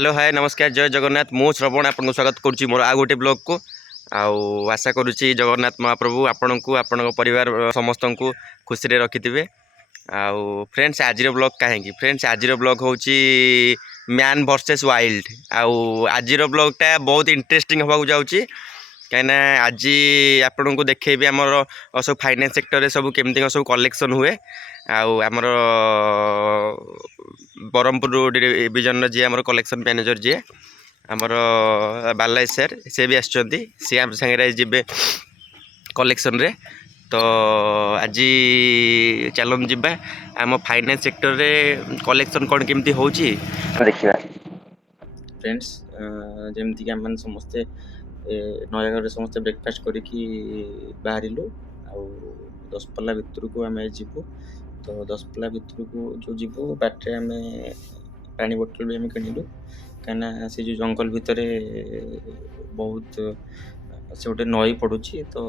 Hello hi नमस्कार जय जगन्नाथ मु श्रवण आपको स्वागत करुच्ची मोर आ गोटे ब्लॉग को आशा करुच्ची जगन्नाथ महाप्रभु आपण को आपण परिवार समस्त को खुशी रे रखिथिबे। आउ फ्रेंड्स आज ब्लॉग कहीं फ्रेंड्स आज ब्लॉग हूँ मैन वर्सेस वाइल्ड। आज ब्लॉगटा बहुत इंटरेस्टिंग होगा जाऊँगी कहीं आज आपण को देखेबी आमर सब फाइनेंस सेक्टर सब केमती सब कलेक्शन हुए आमर ब्रह्मपुर डिविजन जी आमर कलेक्शन मैनेजर जी आमर बालाजी सर से भी आसछंती सी आम संगे जीवे कलेक्शन रे। तो आज चलन जीवा आम फाइनेंस सेक्टर रे कलेक्शन कौन केमती होची देखिबा। फ्रेंड्स जेमती कि आम समस्ते नयागढ़ समस्ते ब्रेकफास्ट करिकी बाहरिलु आ 10 पल्ला भितर को आम जीवु। तो 10 पल्ला भितर को जो जीवु बाटे आम पानी बोतल भी आम किणिलु कहीं से जो जंगल भितर बहुत से गोटे नई पड़ुची तो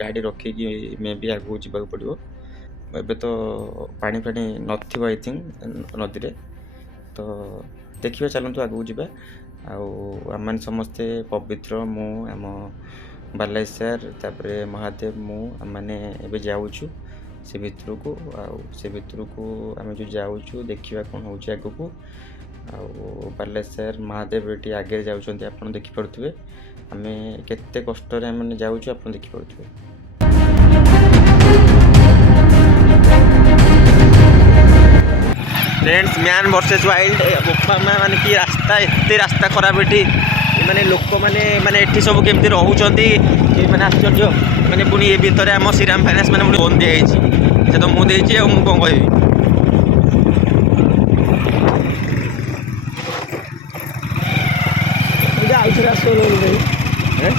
गाड़ी रखिकी मे भी आगू जावाक पड़ो। एबे तो पानी फानी नथिबो आई थिंक नदी रे। तो देखिए चलतु आगू जावा आम समस्ते पवित्र मु आम बालाजी सर तापर महादेव मु मैंने एबे जाऊछु से भितर को से भितर को आम जो जाऊछु देखिए कौन हो आगू को बालाजी सर महादेव ये आगे जाऊँच आप देखिपे आम केते कष्ट आम जाऊँ आप देखिपे। फ्रेंड्स मैन वर्सेस वाइल्ड माने कि रास्ता एते रास्ता खराब एठी माने लोक माने माने एठी सब केमती रहउचंती माने आश्चर्य माने पुनी ए भितर आम श्रीराम फाइनेंस माने पुनी लोन दिया से तो मुझे देछि आ मु कोन कहबी। आउथरा सोलो रे हैं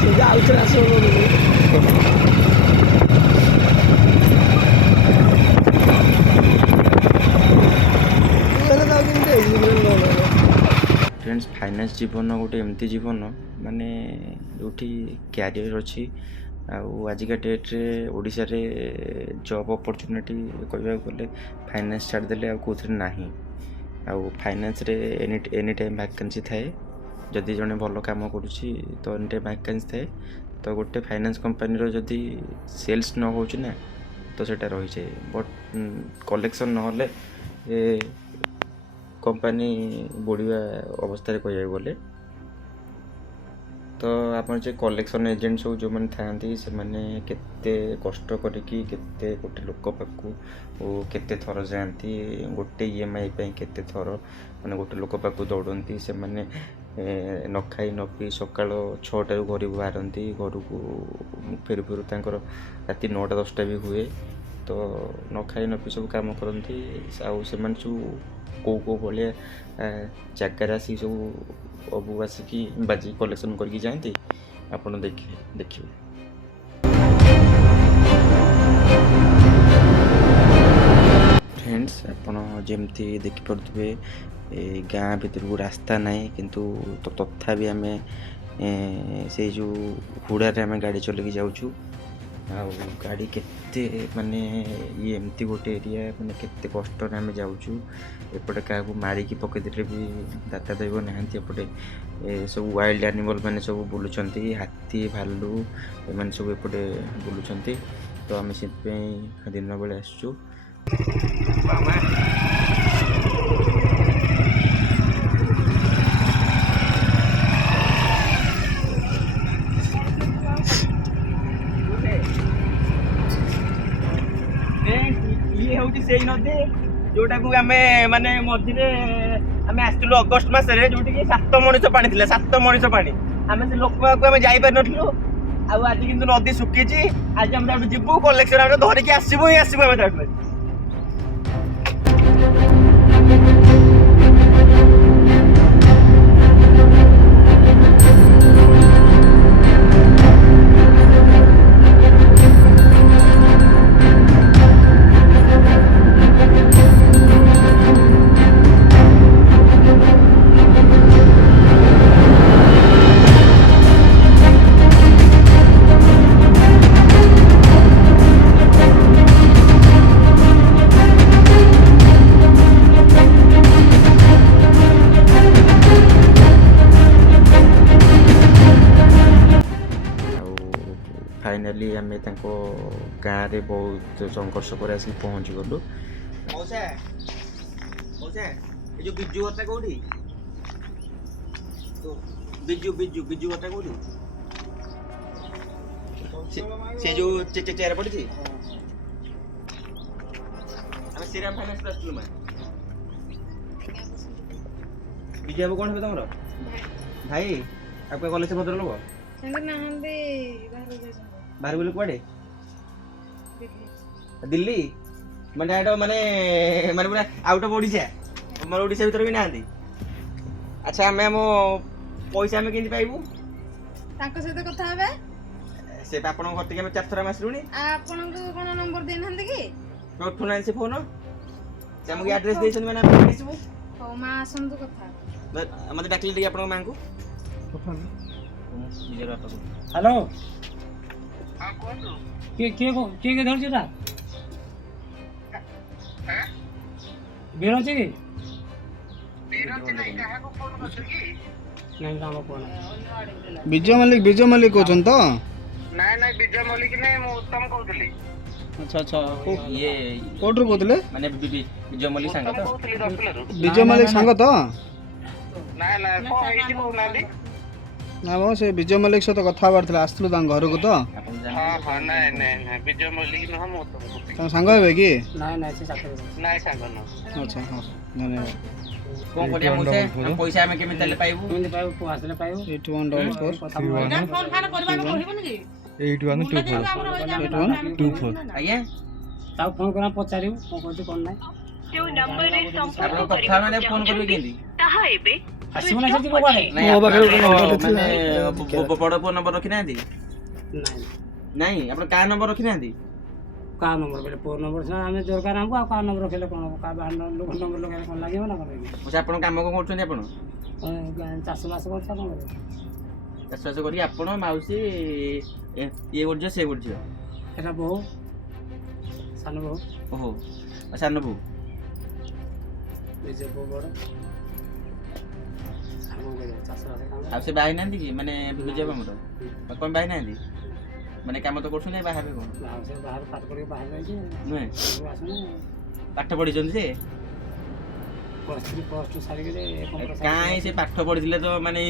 सोजा आउथरा सोलो रे फ्रेंड्स फाइनेंस जीवन गोटे एमती जीवन माने जो क्यारियर अच्छी आजिका डेट्रे ओडिशा रे जॉब अपॉर्चुनिटी कहवा गले फाइनेंस छाड़देले कौन ना फाइनेंस रे एनी टाइम वैकेंसी थाए जदि जड़े भल कम करुच्ची तो एनी टाइम वैकेंसी थाए। तो गोटे फाइनेंस कंपनी रो जदि सेल्स न हो ना तो सेटा रही जाए बट कलेक्शन नहले कंपनी बढ़िया अवस्था कह गले। तो आप कलेक्शन एजेंट सब जो मैंने था से मैंने केते कष्ट करके गोटे लोक पाखु केते थर जाती गोटे EMI केते थर मैंने गोटे लोक पाखु दौड़ती से मैंने न खाई न पी सकाल 6टारू घर बाहरती घर को फेर फेर तर राति 9टा 10टा भी हुए। तो न खाई न पी सब कम करती आउ से सब कौ भाया जगार आसिक सब अबू आसिकी बाजी कलेक्शन करके जाती आप देखिए। फ्रेंड्स आपड़ जमती देखिपे गाँ भीतर को रास्ता नहीं किंतु तो तथा भी आम से जो हुड़ारे आम गाड़ी चलके जाऊँ गाड़ी केते माने ये एमती गोटे एरिया माने केते कष्ट आम जाऊँ एपटे क्या मारिकी पकईदे भी दाता दैव नहांती एपटे सब वाइल्ड एनिमल मैंने सब बुलूचंती हाथी भालू एम सब एपटे बुलूचंती। तो आम से दिन बेले आसचु से नदी जोटा को आम माने मझे आम आसलु अगस्ट मसरे जो 7 मणिष पानी थी 7 मणिष पानी आम से लोक आम जापर नलु आज कि नदी सुखी आज आम जीवु कलेक्शन धरिकी आसबू ही आसबू। फाइनाली आम गाँव में बहुत संघर्ष पर आसिक पहुँची गलु। मौसा मौसा ए जो बिजू घरटा कोठी तो बिजू बिजू बिजू घरटा कोठी से जो चेयर पड़ी थी ଆମେ ଶ୍ରୀରାମ ଫାଇନାନ୍ସ ରୁ ଆସିଥିଲୁ ମା ବିଜୟ ବାବୁ କଣ ହେବେ ତମର ଭାଇ ଆଉ କଣ କଲେଜ ଭଦ୍ର ଲୋକ ତାଙ୍କର ନାହାନ୍ତି ବାହାରକୁ ଯାଇଛନ୍ତି ବାହାରେ ବୋଲେ କୁଆଡେ ଦିଲ୍ଲୀ ମାନେ ଏଇଟା ମାନେ ମାନେ ପୁରା ଆଉଟ ଅଫ୍ ଓଡ଼ିଶା ଆମର ଓଡ଼ିଶା ଭିତରେ ବି ନାହାନ୍ତି। ଆଚ୍ଛା ଆମେ ଆମ ପଇସା ଆମେ କେମିତି ପାଇବୁ? ତାଙ୍କ ସହିତ କଥା ହେବେ। ସେ ଆପଣଙ୍କ ଘର ଟିକେ ଆମେ 4 ଥର ଆସିଲୁଣି। ଆପଣଙ୍କୁ କଣ ନମ୍ବର ଦେଇନାହାନ୍ତି କି? ଉଠୁନାହାନ୍ତି ସେ ଫୋନ ସେ ଆମକୁ ଆଡ୍ରେସ୍ ଦେଇଛନ୍ତି ମାନେ ଆମେ ଆସିବୁ। ହଉ ମା ଆସନ୍ତୁ କଥା ମତେ ଡାକିଲେ ଟିକେ ଆପଣଙ୍କ ମାଙ୍କୁ। हेलो हाँ कौन के धरछ ता बीर अछि कि नहीं काम कोन विजय मल्लिक कहछन तो ନାଇଁ ନାଇଁ ବିଜୟ ମଲ୍ଲିକ ନାଇଁ ମୁଁ ଉତ୍ତମ କହୁଥିଲି। अच्छा अच्छा ये कोठर कहतले माने विजय मल्लिक सांग ଉତ୍ତମ ତ କହୁଥିଲି ଦଶକିଲାରୁ। विजय मल्लिक संग तो ନାଇଁ ନାଇଁ କଣ ହେଇଛି କହୁନାହାନ୍ତି। ना बा से विजय मल्लिक सहित कथा बारथला आस्तलो तां घर को तो ଆପଣ ହଁ ହଁ ନାଇଁ ନାଇଁ ନାଇଁ विजय मल्लिक ନୁହଁ ମୁଁ ଉତ୍ତମ କହୁଥିଲି। तुम संग हेबे कि नहीं नहीं से साथे ନାଇଁ ସାଙ୍ଗ ନୁହଁ। अच्छा हां धन्यवाद କଣ କରିବା ମୁଁ ସେ ପଇସା ଆମେ କେମିତି ତାହେଲେ ପାଇବୁ? केमि पाइबो आसले पाइबो 8144 କଥା ଫୋନ ଫାନ କରିବାକୁ କହିବନି କି 8124 ଆଜ୍ଞା ताऊ फोन करा पचारियो कोन कहते कोन नाही ଆପଣ କଥା ମାନେ ଫୋନ କରିବେ କେମିତି? आसीबो ना से कोबारे ନାଇଁ ମୋ ପାଖରେ ଗୋଟେ ନମ୍ବର ଥିଲା। ମାନେ ବଡ଼ ଫୋନ ନମ୍ବର ରଖିନାହାନ୍ତି? नहीं ନାଇଁ ଆପଣ କାହା ନମ୍ବର ରଖିନାହାନ୍ତି? का नंबर बेले फोन नंबर से हमें दरकार हमको आ का नंबर रखेले कोन का बाहर लोग नंबर लगाले कोन लागियो ना कोन ମୁଁ ସେ ଆପଣ କାମ କଣ କରୁଛନ୍ତି ଆପଣ? चाष बास करछा कोन ଚାଷ କରି ଆପଣ ମାଉସୀ ଇଏ କରୁଛ ସେ କରୁଛ एटा बहु सानो बहु ଓହୋ ସାନ ବୋଉ निजे बहु बड़ सानो के चाष बास काम ଆଉ ସେ ବାହା ହେଇନାହାନ୍ତି କି ମାନେ ବିଜୟ ବାବୁଙ୍କର କଣ ବାହା ହେଇନାହାନ୍ତି ମାନେ କାମ ତ କରୁଛନ୍ତି ବାହା ହେବେ କଣ बाहर से बाहर पाठ करके बाहर जाइए ନୁହେଁ आसने ପାଠ ପଢିଛନ୍ତି ସେ प्लस टू सारी के କାହିଁ ସେ ପାଠ ପଢିଥିଲେ ତ ମାନେ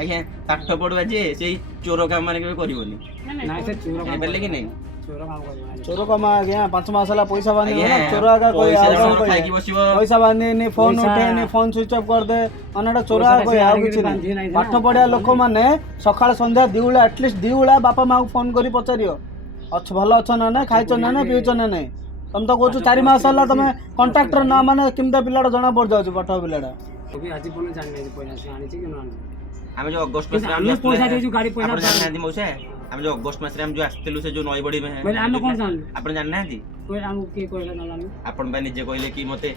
ଆଜ୍ଞା ପାଠ ପଢୁଆ ଯେ ସେଇ ଚୋର କାମ ମାନେ କେବେ କରିବନି नहीं से चोर काम ଜାଣିପାରିଲେ କି ନାହିଁ चोर काम कर चोर कमा गया 5 मास वाला पैसा बांधी ଆଜ୍ଞା ना चोरा का कोई ପଇସା आउ ଜଣଙ୍କର कोई ଖାଇକି ବସିବ पैसा बांधी नि फोन पैसा- उठे नि फोन स्विच ऑफ कर दे अनेटा चोरा पैसा कोई से आउ आगे किछि बांधी नहीं नहीं पाठ ना, पढ़िया बांधी लोक माने सकाळ संध्या दिउला एटलिस्ट दिउला बापा मां को फोन करी पचारियो अच्छ भलो अछ ना ना खाइछ ना ना पिउछ ना नहीं तुम तो कहछु 4 मास वाला तमे कॉन्ट्रैक्टर ना माने किमता पिलाडा जना पड़ जाउ पाठ पिलाडा अभी आज बोले जान नहीं पैसा से आनी कि ना ଆମେ ଯୋଉ ଅଗଷ୍ଟ କିନ୍ତୁ ମାସରେ ଆମେ ପଇସା ଦେଇଛୁ, ଗାଡି ପଇସା ଆପଣ ଜାଣିନାହାନ୍ତି ମଉସା ଆମେ ଯୋଉ ଅଗଷ୍ଟ ମାସରେ ଆମେ ଯୋଉ ଆସିଥିଲୁ ସେ ଯୋଉ ନଈ ବଡି ବୋଲେ ଆମେ କଣ ଜାଣିଲୁ ଆପଣ ଜାଣିନାହାନ୍ତି कोई हमको के कहले ना जानी ଆପଣ ବା ନିଜେ କହିଲେ କି ମତେ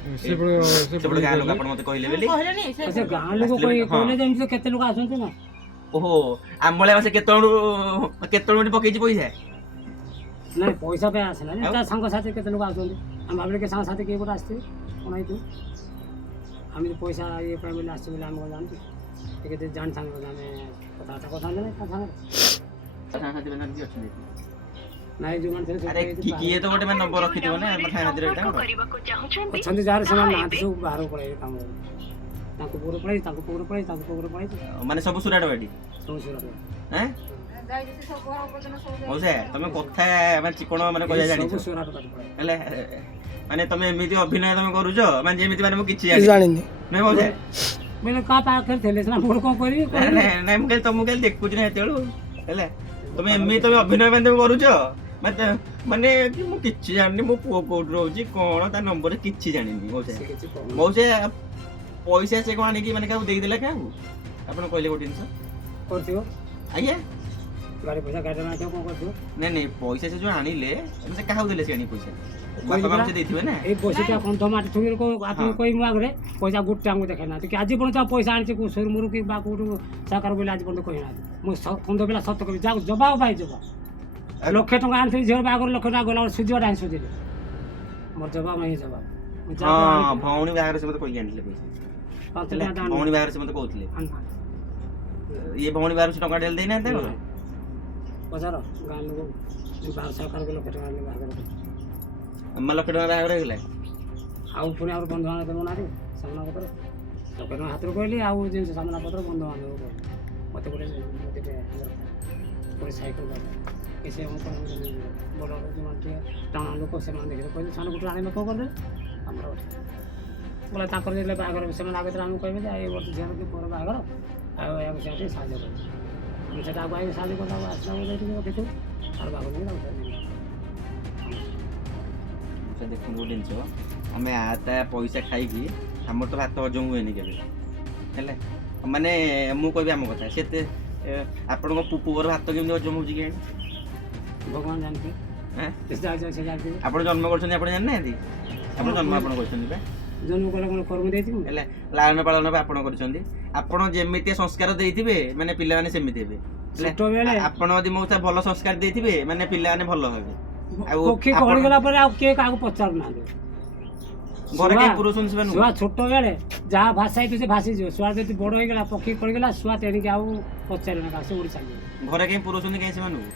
ସେପଟେ ଗାଁ ଲୋକ ଆପଣ ମତେ କହିଲେ ବୋଲି କହିଲେନି ସେ ऐसे गांव लोग कोई हाँ। कहले जे एमसे केते लोग आसंते ना ଓହୋ ଆମ୍ବଳେ ମାସେ କେତେବେଳୁ ପକେଇଛି ପଇସା नहीं पैसा पे आसे ना ଆଉ? ता संग साथी केते लोग आसंते हम भाबले के संग साथी के कोटा आस्ते कोन आई तू हम जो पैसा ये पे मिले आसे मिले हम को जानती के ते जान संग जाने कथा नहीं कथा ସାଙ୍ଗସାଥି ବାନ୍ଧବୀ ଅଛନ୍ତି नहीं जो मन से ଆରେ କିଏ ତ ଗୋଟେ ମାନେ ନମ୍ବର ରଖିଥିବ ନା ଆମ ସାଙ୍ଗସାଥିରେ ଏଇଟା ଅଛନ୍ତି ଯାହାର ସେମାନେ ନାହାନ୍ତି ସବୁ ବାହାରକୁ ପଳେଇ କାମ ତାଙ୍କୁ ପୁର ପଳେଇ ତାଙ୍କୁ ପୁର ପଳେଇ ତାଙ୍କୁ ପୁର ପଳେଇ ମାନେ ସବୁ ସୁରାଟ ବାଟି ସବୁ ସୁରଟ ଆଁ ଯାଇଛନ୍ତି ସବୁ ଘର ପର୍ଯ୍ୟନ୍ତ ସବୁ ମଉସା ତମେ କଥା ମାନେ ଚିକଣ ମାନେ କହିବା ଜାଣିଛ ସବୁ ସୁରଟ କାଟି ପଳେଇ ହେଲେ ମାନେ ତମେ ଏମିତି ଅଭିନୟ ତମେ କରୁଛ ମାନେ ଯେମିତି ମାନେ ମୁଁ କିଛି ଜାଣିନି ଜାଣିନି ନାଇଁ ମଉସା ବୋଲେ କା ପାଖରେ ଥିଲେ ସିନା ମୋର କଣ କରିବି ନାଇଁ ମୁଁ ତମକୁ ଖାଲି ଦେଖୁଛି ନା ସେତେବେଳୁ ହେଲା ତମେ ଏମିତି ତମେ ଅଭିନୟ ମାନେ ତମେ କରୁଛ ମାନେ କି ମୁଁ କିଛି ଜାଣିନି ମୋ ପୁଅ କୋଉଠି ରହୁଛି କଣ ତା ନମ୍ବର କିଛି ଜାଣିନି ମଉସା ସେ କିଛି କହୁନି। ମଉସା ପଇସା ସେ କଣ ଆଣିକି ମାନେ କାହାକୁ ଦେଇଦେଲା କାହାକୁ ଆପଣ କହିଲେ ଗୋଟେ ଜିନିଷ କରିଥିବ ଆଜ୍ଞା ଗାଡ଼ି ପଇସା ଗାଡ଼ି ନା କଣ କରିଥିବ ନାଇଁ ନାଇଁ ପଇସା ସେ ଯୋଉ ଆଣିଲେ ସେ କାହାକୁ ଦେଲେ ସେ ଆଣି ପଇସା ବାପା ମାଆ ସେ ଦେଇଥିବେ ନା ଏଇ ବସିଟା କନ୍ଧ ମାଟି ଠୁଙ୍ଗିରେ ଆପଣ କହି ମୋ ଆଗରେ ପଇସା ଗୋଟେ ଆମକୁ ଦେଖାଇ ନାହାନ୍ତି କି ଆଜି ପର୍ଯ୍ୟନ୍ତ ପଇସା ଆଣିଛି ସୁରୁମୁରୁ କି ବା କୋଉଠୁ ସାକାର ବୋଲି ଆଜି ପର୍ଯ୍ୟନ୍ତ କହିନାହାନ୍ତି ମୁଁ କନ୍ଧ ପିଲା ସତ କହିବି ଯାଉ ଜବାବ ଭାଇ ଜବାବ ଲକ୍ଷେ ଟଙ୍କା ଆଣିଥିଲି ଝିଅ ବାହାଘର ଲକ୍ଷେ ଟଙ୍କା ଗଲା ସୁଝିବାଟା ଆଣି ସୁଝିଲି ମୋର ଜବାବ ହିଁ ଜବାବ ମୁଁ ଯାହା ହଁ ଆଣିଥିଲି, ଭଉଣୀ ବାହାଘର ସେ ମତେ କହିକି ଆଣିଥିଲେ ପଇସା ପାଞ୍ଚ ହେଲା, ଟଙ୍କା ଭଉଣୀ ବାହାଘର ସେ ମତେ କହୁଥିଲେ ଆଣିନାହାନ୍ତି। ଇଏ ଭଉଣୀ ବାହାଘର ସେ ଟଙ୍କା ଦେଇନାହାନ୍ତି ତାଙ୍କର ପଚାର ଗାଁ ଲୋକ ସରକାରକୁ ଲକ୍ଷ ଟଙ୍କା ଆଣିଲେ ବାହାଘର କରିଛି। ଆମ ଲକ୍ଷେ ଟଙ୍କା ବାହାଘର ହେଇଗଲା। ଆଉ ପୁଣି ଆଉ ବନ୍ଧୁବାନ୍ଧବ ଦେବ ନାହାନ୍ତି ସାମନା ପତ୍ର ଲକ୍ଷେ ଟଙ୍କା ହାତରୁ କହିଲି ଆଉ ଜିନିଷ ସାମନା ପତ୍ର ବନ୍ଧୁବାନ୍ଧବ କହିଲି ମୋତେ ଗୋଟେ ସାଇକେଲ ଦରକାର ସେ ବଡ଼ ଯେଉଁମାନେ ଟିକେ ଟାଣା ଲୋକ ସେମାନେ ଦେଖିଲେ କହିଲେ ସେମାନେ ଗୋଟେ ଆଣିଲେ କ'ଣ କରିଦେଲେ ଆମର ବୋଲେ ତାଙ୍କର ଯେତେବେଳେ ବାହାଘର ସେମାନେ ଆଗରେ ଆମକୁ କହିବେ ଯେ ଏଇ ବର୍ଷ ଝିଅର କି ପୁଅର ବାହାଘର ଆଉ ଏହାକୁ ସେ ଟିକେ ସାହାଯ୍ୟ କରିବେ ଆମେ ସେଟା ଆଗୁଆ ସାହାଯ୍ୟ କରିଦେବୁ ଆସିଲା ବେଳେ ଟିକେ ରଖିଛୁ ଆଉ ବାହାଘର ନେଇ ତାଙ୍କୁ ଦେଖନ୍ତୁ ଗୋଟେ ଜିନିଷ ଆମେ ତା ପଇସା ଖାଇକି ଆମର ତ ଭାତ ହଜମ ହୁଏନି କେବେ ହେଲା ମାନେ ମୁଁ କହିବି ଆମ କଥା ସେତେ ଆପଣଙ୍କ ପୁଅର ଭାତ କେମିତି ହଜମ ହେଉଛି କି ଭଗବାନ ଜାଣିଥିବେ ସେ ଜାଣିଥିବେ ଆପଣ ଜନ୍ମ କରିଛନ୍ତି ଆପଣ ଜାଣିନାହାନ୍ତି ଆପଣ ଜନ୍ମ ଆପଣ କରିଛନ୍ତି ବା ଜନ୍ମ କଲେ କ'ଣ କର୍ମ ଦେଇଛି ହେଲା ଲାଳନ ପାଳନ ଆପଣ କରିଛନ୍ତି ଆପଣ ଯେମିତିଆ ସଂସ୍କାର ଦେଇଥିବେ ମାନେ ପିଲାମାନେ ସେମିତି ହେବେ ଛୋଟବେଳେ ଆପଣ ଯଦି ମୋ ଭଲ ସଂସ୍କାର ଦେଇଥିବେ ମାନେ ପିଲାମାନେ ଭଲ ହେବେ ଆଉ ପକ୍ଷୀ କହିଗଲା ପରେ ଆଉ କିଏ କାହାକୁ ପଚାରୁନାହାନ୍ତି ଘରେ କେହି ପୁରୁଷ ସେମାନେ ଛୁଆ ଛୋଟ ବେଳେ ଯାହା ଭାଷା ହେଇଥିବ ସେ ଭାସିଯିବ ଛୁଆ ଯଦି ବଡ଼ ହେଇଗଲା ପକ୍ଷୀ କହିଗଲା ଛୁଆ ତେଣିକି ଆଉ ପଚାରିବ ନା ସେ ଉଡ଼ି ଚାଲିବ ଘରେ କେହି ପୁରୁଷନ୍ତି କାହିଁ ସେମାନଙ୍କୁ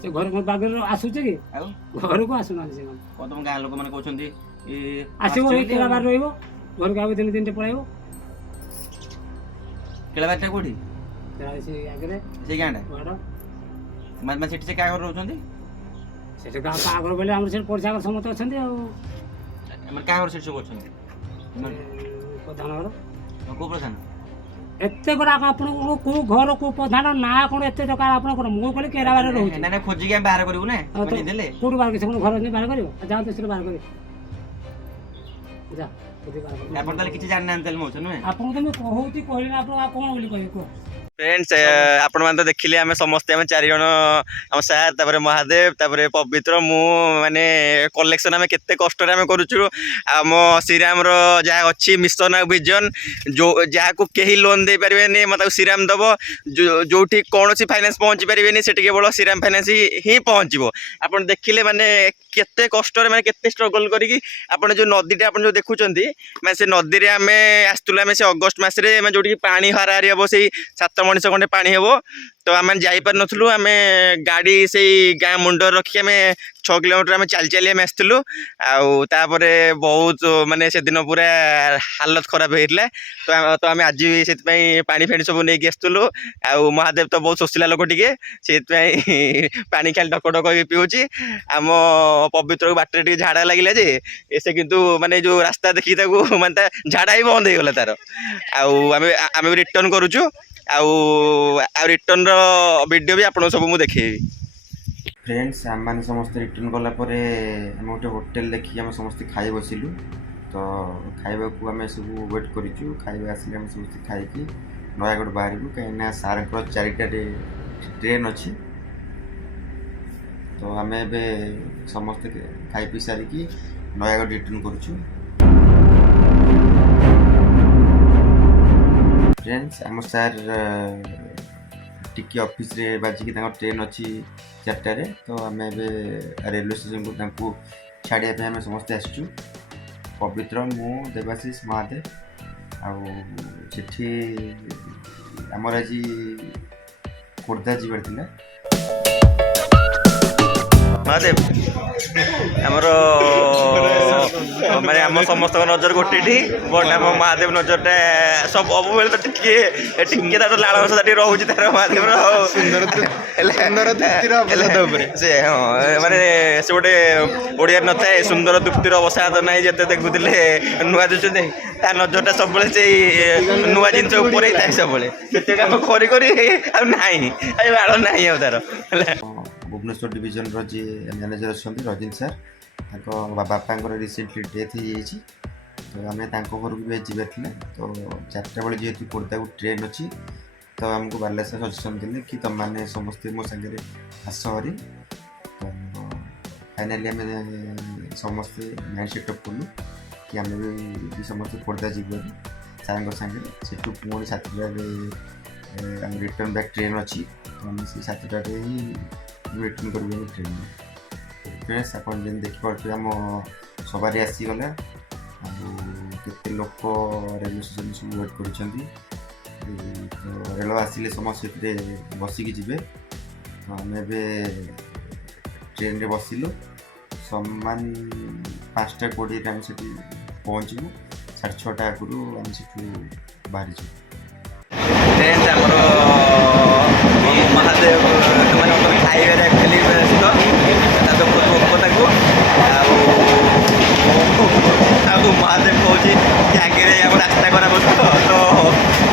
ସେ ଘରକୁ ବାଗରେ ଆସୁଛି କି ଆଉ ଘରକୁ ଆସୁନାହାନ୍ତି ସେମାନେ ତମ ଗାଁ ଲୋକମାନେ କହୁଛନ୍ତି ଆସିବ ଏଇ କେଳାବାରେ ରହିବ ଘରକୁ ଆଉ ଦିନେ ଦିନଟେ ପଳାଇବ କେଳାବାରଟା କୋଉଠି ସେ ଆଗରେ ସେଇ ଗାଁଟା ଘର ମାନେ ସେଠି ସେ କାହା ଘରେ ରହୁଛନ୍ତି ସେଠି ଗାଁ କାହାଘର ବୋଲେ ଆମର ସେଠି ପଡ଼ିଶା ଘର ସମସ୍ତେ ଅଛନ୍ତି ଆଉ ମାନେ କାହା ଘର ସେଠି ସବୁ ଅଛନ୍ତି ପ୍ରଧାନ ଘର କୋଉ ପ୍ରଧାନ ଏତେ ଗୁଡ଼ା ଆପଣଙ୍କୁ କୋଉ ଘର କୋଉ ପ୍ରଧାନ ନାଁ କ'ଣ ଏତେ ଦରକାର ଆପଣଙ୍କର ମୁଁ କହିଲି କେରାବାରେ ରହୁଛି ନା ଖୋଜିକି ଆମେ ବାହାର କରିବୁ ନା ଦେଲେ କୋଉଠୁ ବାହାର କରି ଘର ବାହାର କରିବ ଯାଆନ୍ତୁ ସେଠି ବାହାର କରିବ ଯା ଆପଣ ତାହେଲେ କିଛି ଜାଣିନାହାନ୍ତି ତାହେଲେ ମୋ ନୁହେଁ ଆପଣଙ୍କୁ ତ ମୁଁ କହୁଛି କହିଲି ଆପଣ ଆଉ କ'ଣ ବୋଲି କହିବେ କୁହ फ्रेंड्स आपण मैंने तो देखिले आम समस्ते आम 4 जण आम सार तापर महादेव तापर पवित्र मु माने कलेक्शन आम केते कष्ट आम करूछु आम श्रीराम रो जहाँ अच्छी मिशन विजन जो जहाँ को कहीं लोन दे पारे मतलब श्रीराम दब जो कौन सी फाइनेंस पहुँची पारे से केवल श्रीराम फाइनेंस ही पहुँचो आप देखिले माने केते कष्ट माने केते स्ट्रगल करी आपन जो नदीटा आप जो देखुं मैं से नदी में आम आसलु आम से अगस्ट मसरे जो पानी हाराहारी हम से 7 मनीष खंडे पानी हे तो आम जापर नथुलु आम गाड़ी से गाँ मुंडर रखी आम 6 किलोमीटर आम चल चली आम आसलु आउे बहुत माने से दिन पूरा हालत खराब होता तो आम आज से पानी फेणी सब नहीं आसलु महादेव तो बहुत सोशिला लोक टे से पानी खाली ढक ढक पीऊँच आम पवित्र बाटर टे झाड़ा लगे जे से किंतु माने जो रास्ता देखी मानता झाड़ा ही बंद हो गला तार आम रिटर्न करुचु रिटर्न वीडियो भी आपको सब मुझे देखेबी फ्रेंड्स आम मैंने समस्त रिटर्न कलापर आम गोटे होटेल देखिए आम समस्त खाई बसिलु तो खाइबा को आम सब वेट करूँ खाइबा आसिले आम समस्त खाई नयागढ़ बाहर कहीं सार 4टा ट्रेन अच्छी तो आम ए समस्त खाई पी सारिकी नयागढ़ रिटर्न करुँ फ्रेंड्स आम सार टिकी ऑफिस रे बाजिकी ट्रेन अच्छी 4टारे तो आम रेलवे स्टेशन को छाड़िया आम समस्ते आसचु पवित्र मु देवाशीष महादेव आठी आमर आज खोर्धा जीवार थिला महादेव आमर माने आम समस्त नजर गोटे बट आम महादेव नजरटा सब अब बेले तो टिके तार लाल अंश रोचे तार महादेव से हाँ माने से गोटे ओडिया न था सुंदर दुप्तिर अवसाद ना जिते देखुले नुआ दिशुचे ता नजरटा सब से नुआ जिन सब करी बाड़ ना तार भुवनेश्वर डिविजन जी मैनेजर अच्छा रजिन सार बापा रिसेंटली डेथ हो जाइए तो आम घर को भी जीवार तो 4टा बेले जेहतु खोर्धा को ट्रेन अच्छी तो आमको बालेश्वर सजेसन देते कि तुम मैंने समस्ते मो सागर आस हरी तो फाइनाली आम समस्ते माइंड सेटअप कलु कि आम भी समस्ते खोर्धा जीवर सार सागर से पुणी 7टार रिटर्न बैक ट्रेन अच्छी तो आम से 7टार ही रिटर्न कर ट्रेन फ्रेंड्स आप देखिए आम सवारी आसीगला केते लोक रेलवे स्टेशन सब वेट कर रेल आसिले समस्त बसिकी जी ଆମେ ଏବେ ଟ୍ରେନରେ ବସିଲୁ ସମାନ 5:20 ଆମେ ସେଠି ପହଞ୍ଚିବୁ 6:30 ଆଗରୁ ଆମେ ସେଠୁ ବାହାରିଛୁ। ट्रेन से आमर महादेव मैंने खाइबार एक्चुअली व्यस्त महादेव कौन कि आगे रास्ता खराब हो तो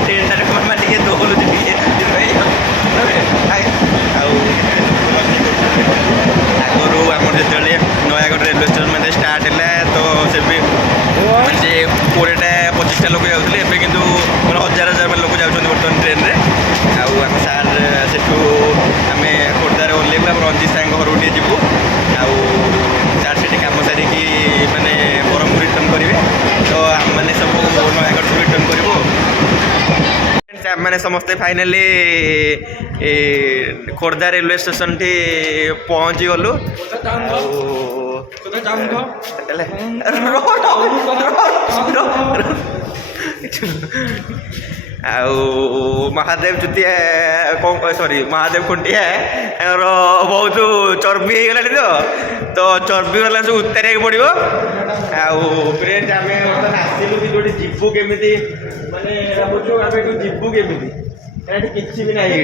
ट्रेन टे दौलू आगु आम जो नयागढ़ रेलवे स्टेशन मैंने स्टार्ट है तो से भी 20-25 लोग जाते हैं कि हजार हजार लोग जाऊँ बर्तमान ट्रेन में आम सार से आम खोर्धार ओह्लैबू आम रंजित साहब घर टे जीवु सार से कम सारी मानने ब्रह्मपुर रिटर्न करेंगे तो आम मैंने सब नयागढ़ सब रिटर्न करूँ मैंने समस्ते finally Khordha railway station T पहुँची गलु महादेव चुतिया कौन सॉरी महादेव खुंटिया बहुत चर्बी हो गला तो चर्बी गला सब उतार पड़ो फ्रेंड्स आम आसलु कि जो जीवु केमी मानने जीवु केमी किसी भी ना ये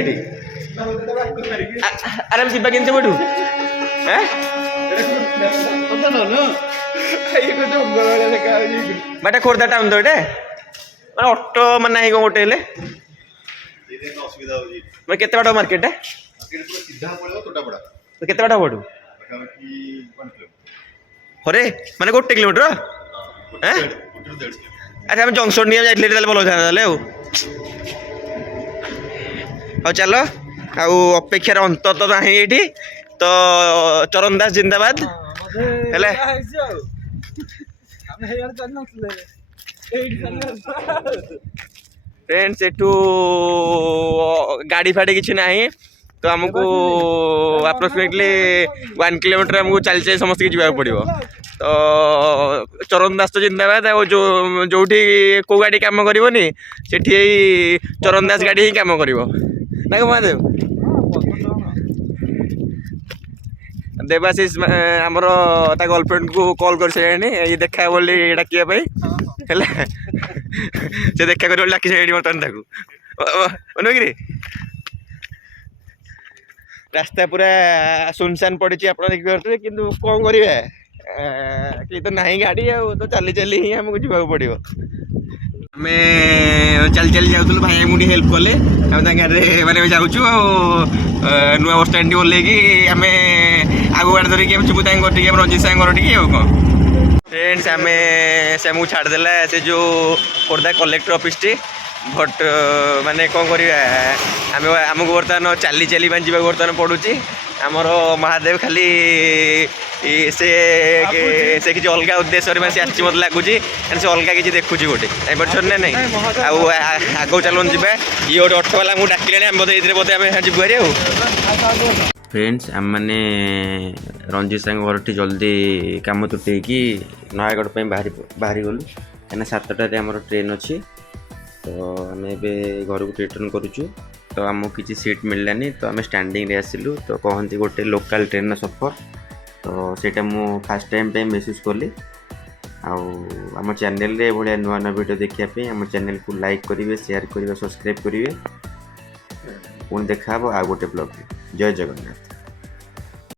आराम जीवा के बैठू बाटा खोर्धा टाउन तो ये मैं ऑटो man नहीं कौन होटेल है मैं कितने बाटा मार्केट है तो कितने बाटा पड़ू अरे मैंने 1 किलोमीटर हैं अच्छा हम जंक्शन नहीं जाइए भल था चलो अपेक्षार अंत तो ना ये तो चरण दास जिंदाबाद हेले फ्रेंड्स एठू गाड़ी फाड़ी किसी ना तो आमको अप्रोक्सीमेटली 1 किलोमीटर आमको चल चल समस्त की जावाक पड़ो तो चरण दास तो जिंदाबाद जो जोठी को गाड़ी काम करनी से चरण दास गाड़ी ही काम कर ना महादेव देवाशीष आमर ता गर्लफ्रेंड को कॉल कर सारे ये देखा बोली डाकियापाई से देखा कर डाकी सारे बर्तमान कि रास्ता पूरा सुनसान पड़ी आप देखिए कि कौन करें कि तो ना गाड़ी तो चली चली ही आमको जावाक पड़ो आम चली चली जाऊँ भाई मुझे हेल्प कले गाड़ी मैंने जाऊँ नुआ बस स्टैंड ओह्लैकि आम आगु गाड़ी धरिकी जीवु रंजित साहब घर टी कौन फ्रेंड्स आम से आमको छाड़देला से जो Khordha collector office T but माने कौन करिया आमको बर्तमान चली चली जावाक बर्तमान पड़ुची आमर महादेव खाली से किसी अलग उद्देश्य से आसी मत लगुच से अलग किसी देखुची गोटे जापर ना नहीं आग चलन जा ये गोटे ऑटो वाला मुझे डाकिले आम बोधे बोधे आम जीवु हारी फ्रेंड्स आम मैंने रंजित साहब घर टी जल्दी कम तुटेकी नयागढ़ बाहरी गलु कहीं 7टार आम ट्रेन अच्छी तो आम घर को रिटर्न करुचु तो आमको किसी सीट मिललानी तो आम स्टैंडिंग रे आसिलु तो कहते गोटे लोकल ट्रेन सफर तो सेटा मु फर्स्ट टाइम पे महसूस कली आम चैनल रे भाया नुआ नुआ वीडियो देखापी आम चैनल को लाइक करेंगे शेयर करेंगे सब्सक्राइब करेंगे पुणी देखा आ गोटे ब्लॉग जय जगन्नाथ।